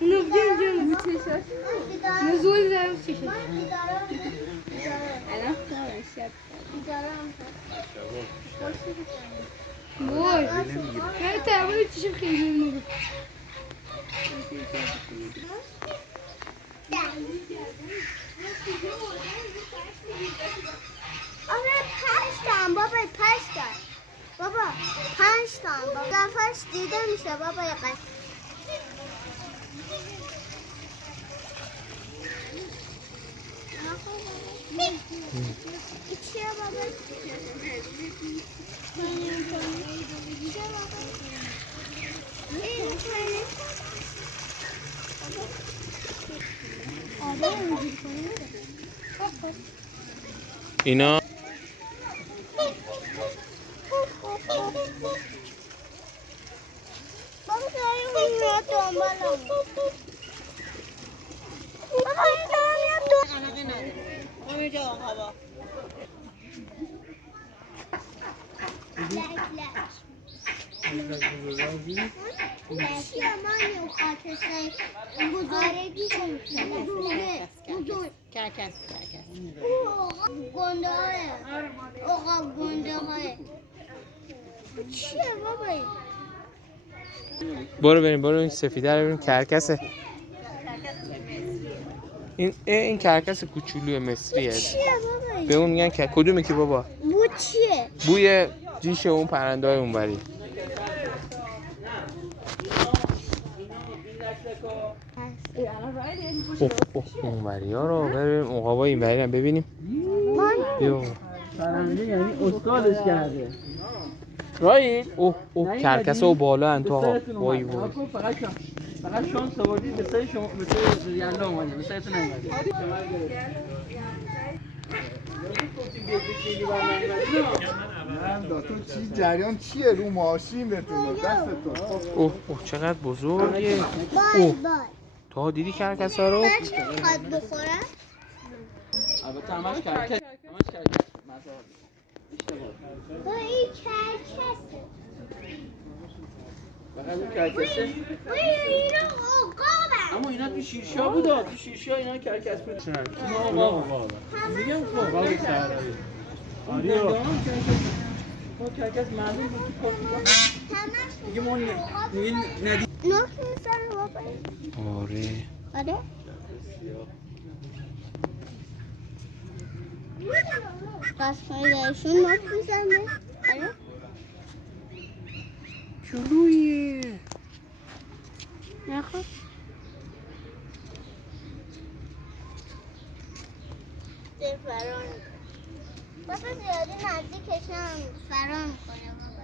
اینو بگیم جون چشاش نزول زرم چشاش الان خواه شب وای هر تابلو چشم خیلی نگو آره 5 تا بابا 5 تا بابا 5 تا بابا دفعش دیده میشه بابا یقه چیه بابا اینا بابا داریم میاد دنبالم بابا این دارم میاد دنبالم گنده های اقاب گنده های چیه بابایی؟ برو بریم برو این سفیده رو ببینیم کرکسه این کرکس کوچولوی مصریه چیه بابایی؟ به اون میگن که کدومه که بابا بو چیه؟ بوی جیش اون پرنده های اونوری اونوری ها رو بریم اقابای این وری هم ببینیم بیا پرنده یعنی استادش کرده رایید اوه کرکس ها بالا انتها وای وای فقط شانس آوردید به سر شما به سر یلا اومده به سرتون نیومده تو چی جریان چیه رو ماشین بتونه دستتون اوه چقدر بزرگه بای تا دیدی کرکس ها رو بچه میخواد بخوره؟ البته همش کرکس با این کرکسه فقط این کرکسه اینا عقابه اما اینا تو شیرشا بود تو شیرشا اینا کرکس بود میگم خب ما کرکس معلوم بود تو پرتغال دیگه ما ندید نوک میزنه بابا آره دستایشون نوک میزنه آره جلویه نخواه فرار بابا زیادی نزدیکش هم فرار میکنه